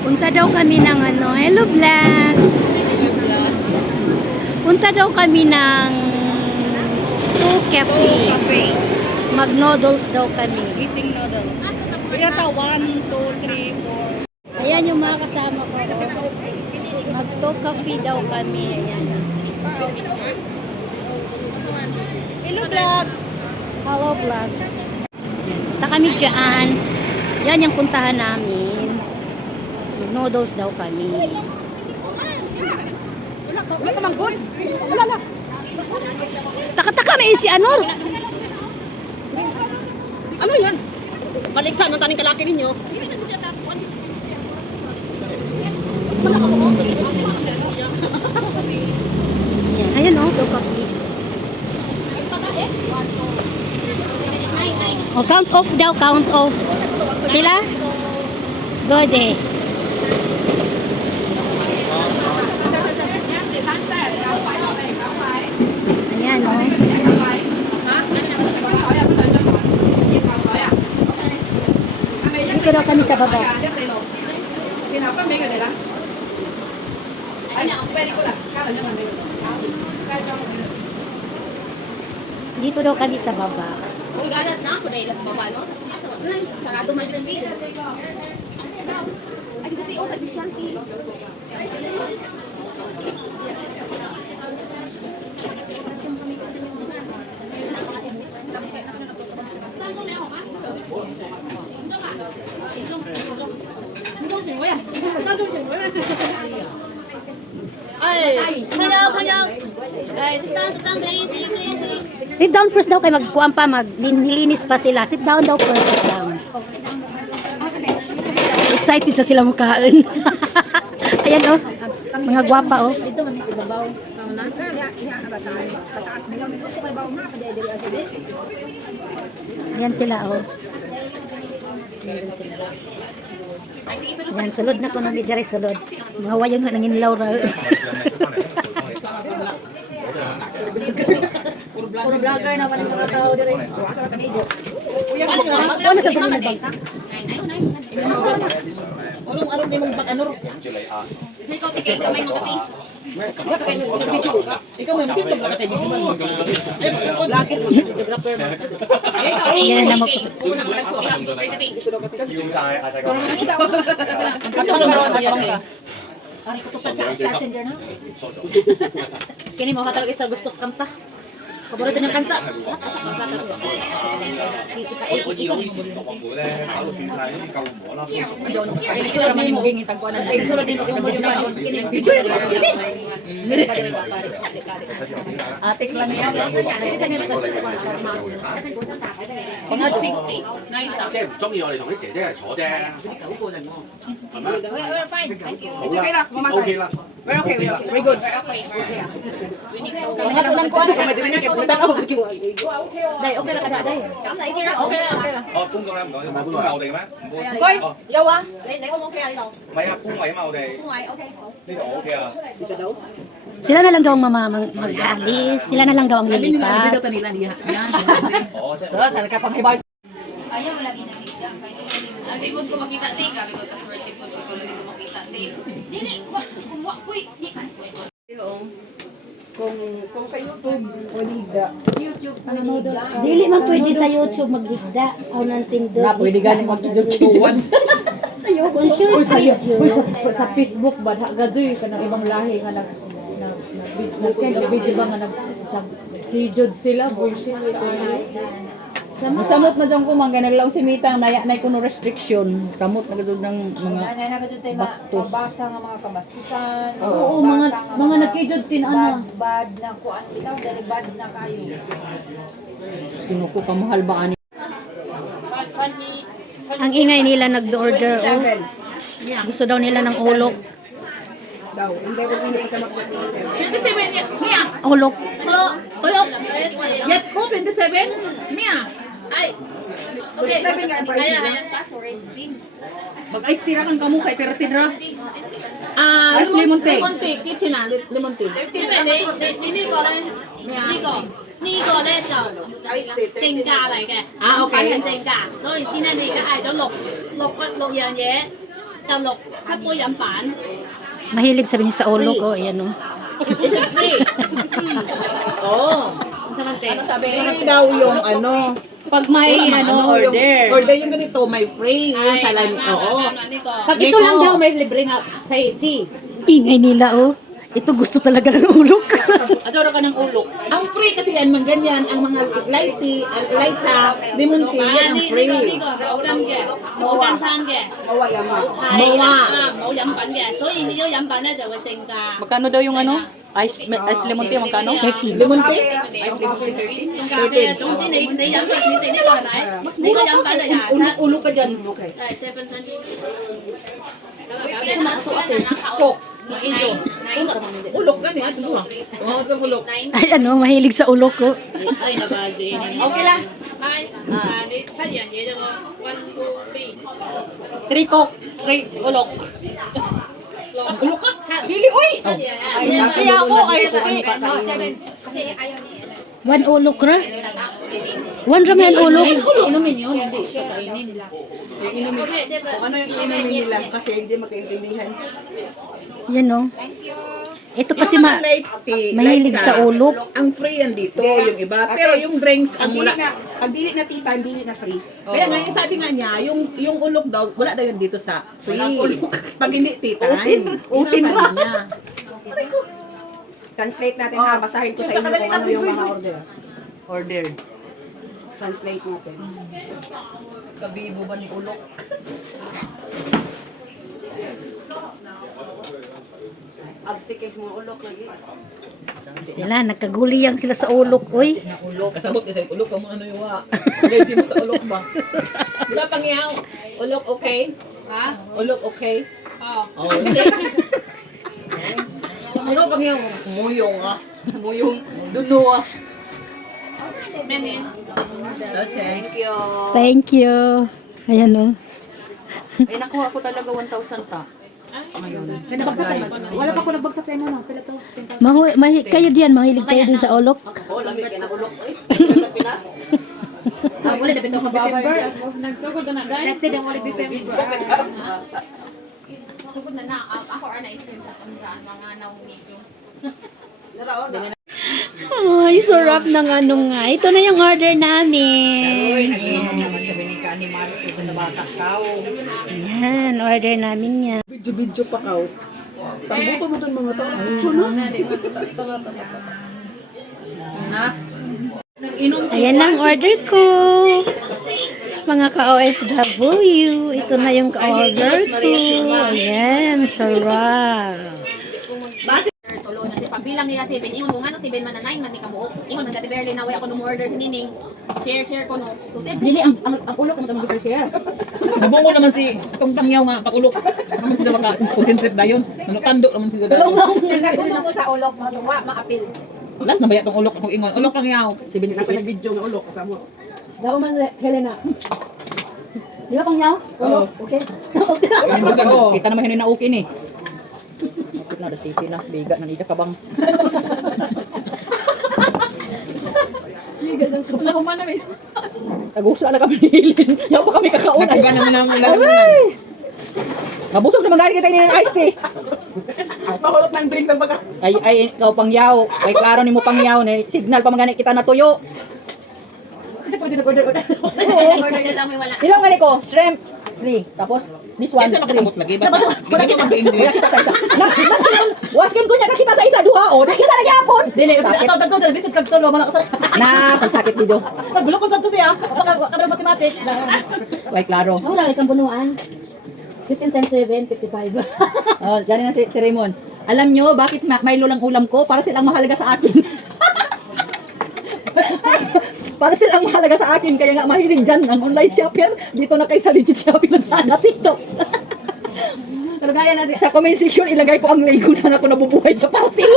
Punta daw kami ng hello vlog. Punta daw kami ng cafe. Mag-noodles daw kami. Eating noodles. Kaya 1, 2, 3, 4. Ayan yung mga kasama ko. Mag-cafe daw kami. Ayan. Hello vlog. Hello vlog. Punta kami dyan. Yan yung puntahan namin. Mag-noodles daw kami. Wala ka manggod. Wala na. Taka-taka may si Anor. Ano yan? Baliksan ng taning kalaki ninyo. Ayan, ayan o. Cafe. Oh, count off daw. Count off. Sila? Good eh. Ayan o. Dito daw kami sa baba. Dito daw kami sa baba. Sit down first daw kay magkuan pa, maglilinis pa sila. Sit down daw first. Sit down. Excited sa sila mukhaan. Ayan oh. Mga gwapa oh. Dito mami si babaw. Ayan sila oh. Ayan sila. Ayan, sulod na ko na midjari sulod. Mga wayang nga nanginlaw ra. Puro vlogger na pala mga tao dire. Ano sa tuloy nagbangka? Ulong-arong ni mong pag-anor. Ikaw tigay kamay mo kati. Ikaw mo dito ba kay video man. Vlogger mo photographer mo. Ayan na mo. Una mo nagko kati. Ari ko tupad sa Star Center na. Kini mo hatag istar gustos kanta. Paborito niyang kanta. Sila man mo gingin tagkuan ang tayo. Sulod din ko mo yung Atik lang yan. mga siguti. Nice. 即係唔中意我哋同啲姐姐係坐啫，係咪？ We're fine. Thank you. 好啦，OK 啦， Okay, very good. Mga tunan ko ano kung may dili kay punta ako. Dai, okay ra kada dai. Okay啦。哦，搬過啦，唔講，唔係搬過嚟我哋嘅咩？唔搬。 Koy, yawa. 你好 OK 啊呢度？唔係啊，搬位啊嘛，我哋搬位 OK 好。呢度 OK 啊。 Sila na lang daw ang mag-alis. Sila na lang daw ang lilipat. Dito nila niya. 哦，即係。 So, sana ka pang hibaw. Ayaw lagi na bigyan kay Ate mo ko makita ti, gabi ko kaswerte po ko hindi ko makita ti. Dili, wa kuy, di kan. Kung sa YouTube, waliga. YouTube na Dili man pwede sa YouTube magligda. O nang tindog. Na pwede ganing mag-YouTube. Kung sure sa YouTube. Sa Facebook ba gadyoy kanang ibang lahi nga nag-send video ba nga nag-jud sila bullshit Samot na dyan ko mga naglaw si Mitang naya na kuno restriction. Samot na gano'n ng mga bastos. Mabasa nga mga kabastusan. Oo, mga nagkijud tin ano. Bad na kuan bitaw dali bad na kayo. Kinuko ka mahal ba ani? Ang ingay nila nag-order. Oh. Gusto daw nila ng ulok. Daw, hindi ko ini pa sa mga 27 niya. Ulok. Hello. Yet ko 27? Mia. Ay. Okay. Kaya password. Mag-ice tira kang kamukha pero tidra. Ice lemon tea. Lemon tea, kitchen na, lemon tea. 因為你呢個咧，呢個咧就正價嚟嘅，啊，OK 係正價，所以知咧你而家嗌咗六樣嘢，就7杯飲品， Mahilig sabi niya sa ulok. Oh, ayan oh. this is free。 Oo. Ano sabi? Free daw yung ano. Pag may order. Order yung ganito, may free. Yung salami. Oo. 呢個 Pag ito lang daw, may libre nga tea. Ingay nila oh. Ito gusto talaga ng ulok. Adoro ka ng ulok. Ang free kasi yan, mga ganyan, ang mga light tea, light sa lemon tea, yan ang 呢 free. 個冇樽嘅，冇間餐嘅，Mawa yan ma. 係啦，冇飲品嘅，所以呢啲飲品咧就會正價。 Magkano daw yung ano? Ice lemon tea, magkano? 13. Lemon tea? Ice lemon tea 13. 咖啡啊，總之你飲嘅你食呢個係咪？呢個飲品就27， Ulok ka dyan. Okay. 係720。 Coke. Maiso. Ulok gani, ato mo. Oo, ito ulok. Ay ano, mahilig sa ulok ko. Okay lang. 拉，你7樣嘢啫喎，1 2 3 3 Coke. 3 ulok. Ulok ka? 7 Dili, uy! 7嘢。 Ice tea ako, ice tea. Kasi ayaw ni One ulok ra. One ramen ulok. Inumin yun, hindi siya kainin. Okay, 7. Ano yung inumin nila? Kasi hindi magkaintindihan. Yan oh. Ito kasi Yung mga light tea, mahilig light sa ulok. Ang free yan dito, yung iba. Pero yung drinks, ang wala. Pag dili na tea time, dili na free. Kaya nga, yung sabi nga niya, yung ulok daw, wala daw yan dito sa free. Pag hindi tea time. Utin yun ang sabi niya. Translate natin ha, basahin ko sa inyo kung ano yung mga order. Order. Translate natin. Kabibo ba ni ulok? Agtikis mo ulok lagi. Sila, nagkaguliyang sila sa ulok. Uy. Ulok. Kasabot kasi ulok ka mo ano yung wa. Allergy mo sa ulok ba? Wala pang yaw. Ulok okay? Ha? Ulok okay? Oh. Oh, Ikaw pang yaw. Muyong ah. Muyong dudo ah. Menin. Okay. Thank you. Thank you. Ayan oh. Ay, nakuha ko talaga 1,000 ta. Wala pa ko nagbagsak sa imo no. Pila to? Kayo diyan, mahilig kayo din sa ulok. Oh, lamig ka na ulok. Uy, sa Pinas. Wala na bitaw ka December. Nagsugod na guys. Connected ang ulit December. Sugod na ako or na-stream sa tundaan mga naumidyo. Ay, sarap ng ano nga. Ito na yung order namin. Uy, nag-inom naman sabi ni Kani Mars. Ito na bata kao. Ayan, order namin yan. Video pa ka. Pangbuto mo dun mga tao. Ito na. Ayan ang order ko. Mga ka-OFW. Ito na yung ka-order ko. Ayan, sarap. Tulo na si pagbilang nila 7. Ingon ko nga no 7 man na 9 man ni kamo. Ingon man sa Berlin na way ako no order si Nining. Share ko no. So 7. Dili ang ulok mo tamo share. Nabungo naman si itong tangyaw nga pag ulok. Naman sila maka-concentrate dayon. Ano tando naman sila dayon. Nagkuno ko sa ulok mo wa maapil. Last na ba itong ulok akong ingon. Ulok lang yaw. 78. Video nga ulok kasama. Daw man Helena. Di ba pang yaw? Oo. Okay. Kita naman yun na okay ni. Na the city na biga na nita kabang. Na ko man na mis. Tagusa na kami nilin. Yaw pa kami kakaon. Nagkaga naman ang lalang. Mabusog naman dahil kita ni ice tea. Pakulot ng drink sa baga. Ay ikaw pang yaw. Ay klaro ni mo pang yaw na signal pa magani kita na tuyo. Order na lang may wala. Ilang gani ko? Shrimp 3. Tapos this one. Isa 3. makasabot lagi. Basta hindi mo Wala mag-English. kita sa isa. Waskin ko niya kakita sa isa duha o. Isa na gyapon. Dili ato disod kag tulo man ako sa. Na pasakit dito. Bulok ko sa to siya. Kapag mathematics. Ay klaro. Wala kang bunuan. 15 times 7, 55. Oh, galing na si Raymond. Alam nyo, bakit Milo lang ulam ko? Para silang mahalaga sa akin. Para silang mahalaga sa akin. Kaya nga mahilig dyan ang online shopper. Dito na kayo sa legit shopping na sana TikTok. Kalagayan natin. Sa comment section, ilagay ko ang link kung saan ako nabubuhay sa parcel.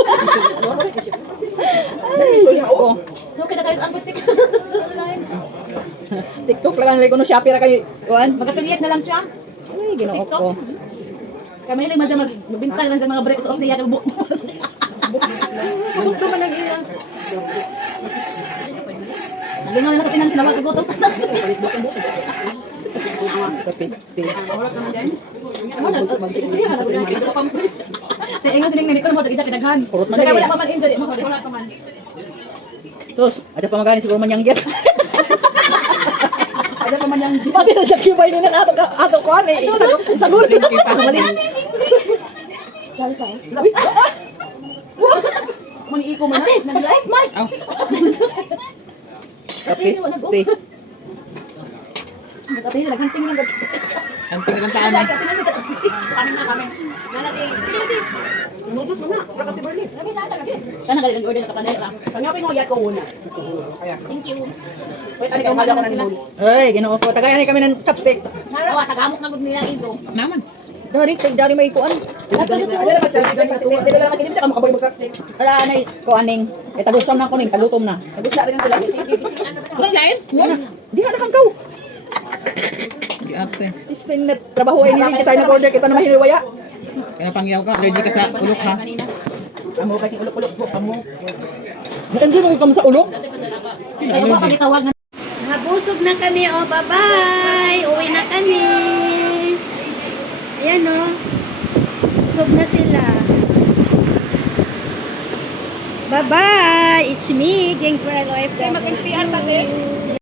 Ay, Diyos ko. So kita kayo ang butik. TikTok lang ang link ko no shopper kayo. Kuan? Mag-affiliate na lang siya. Ay, ginoo ko. Kami hilig man siya magbintang lang sa mga breaks off niya. Buk man ang ilang. Nalingaw na nakatinan sila mga kagutos. Sa ingon sining nani ko mo dagita pinaghan. Dagay wala pa man injury mo. Wala pa man. Sus, ada pa magani siguro man yang gyat. Ada pa man yang kasi nagkibay ni nan ato ko ani. Sagot kita. Mali. Uy. Mani iko man. Nag-live mic. Kapis, te. Tapi naghunting lang. Ang pinagkantaan. Kami na kami. Nalati. Sige lagi. Nubos mo na. Rakati Berlin. Lagi nata lagi. Kana galing order na kapanera. Kanyapin mo yat ko una. Thank you. Wait, ani ka nga ako nang muli. Ay, ginoo ko. Tagayan kami ng chopstick. Awa tagamok na gud nila Enzo. Naman. Dari may kuan. Ada na chopstick. Dili lang makinim ka makaboy mag-chopstick. Ala anay kuaning. Tagusam na ko ning talutom na. Tagus na rin sila. Wala lain. Di ka nakangkaw. Di ate. Isting na trabaho ay nili kita nag-order kita na mahiniwaya. Kaya pangyaw ka, allergic ka sa ulok ha. Kanina. Amo kasi ulok-ulok po amo. Hindi mo ikaw sa ulok. Kaya pa pagitawag na Nabusog na kami, oh, bye-bye. Uwi na kami. Ayan, oh. Busog na sila. Bye-bye. It's me, Gang Pro OFW. Mag-NPR pa din.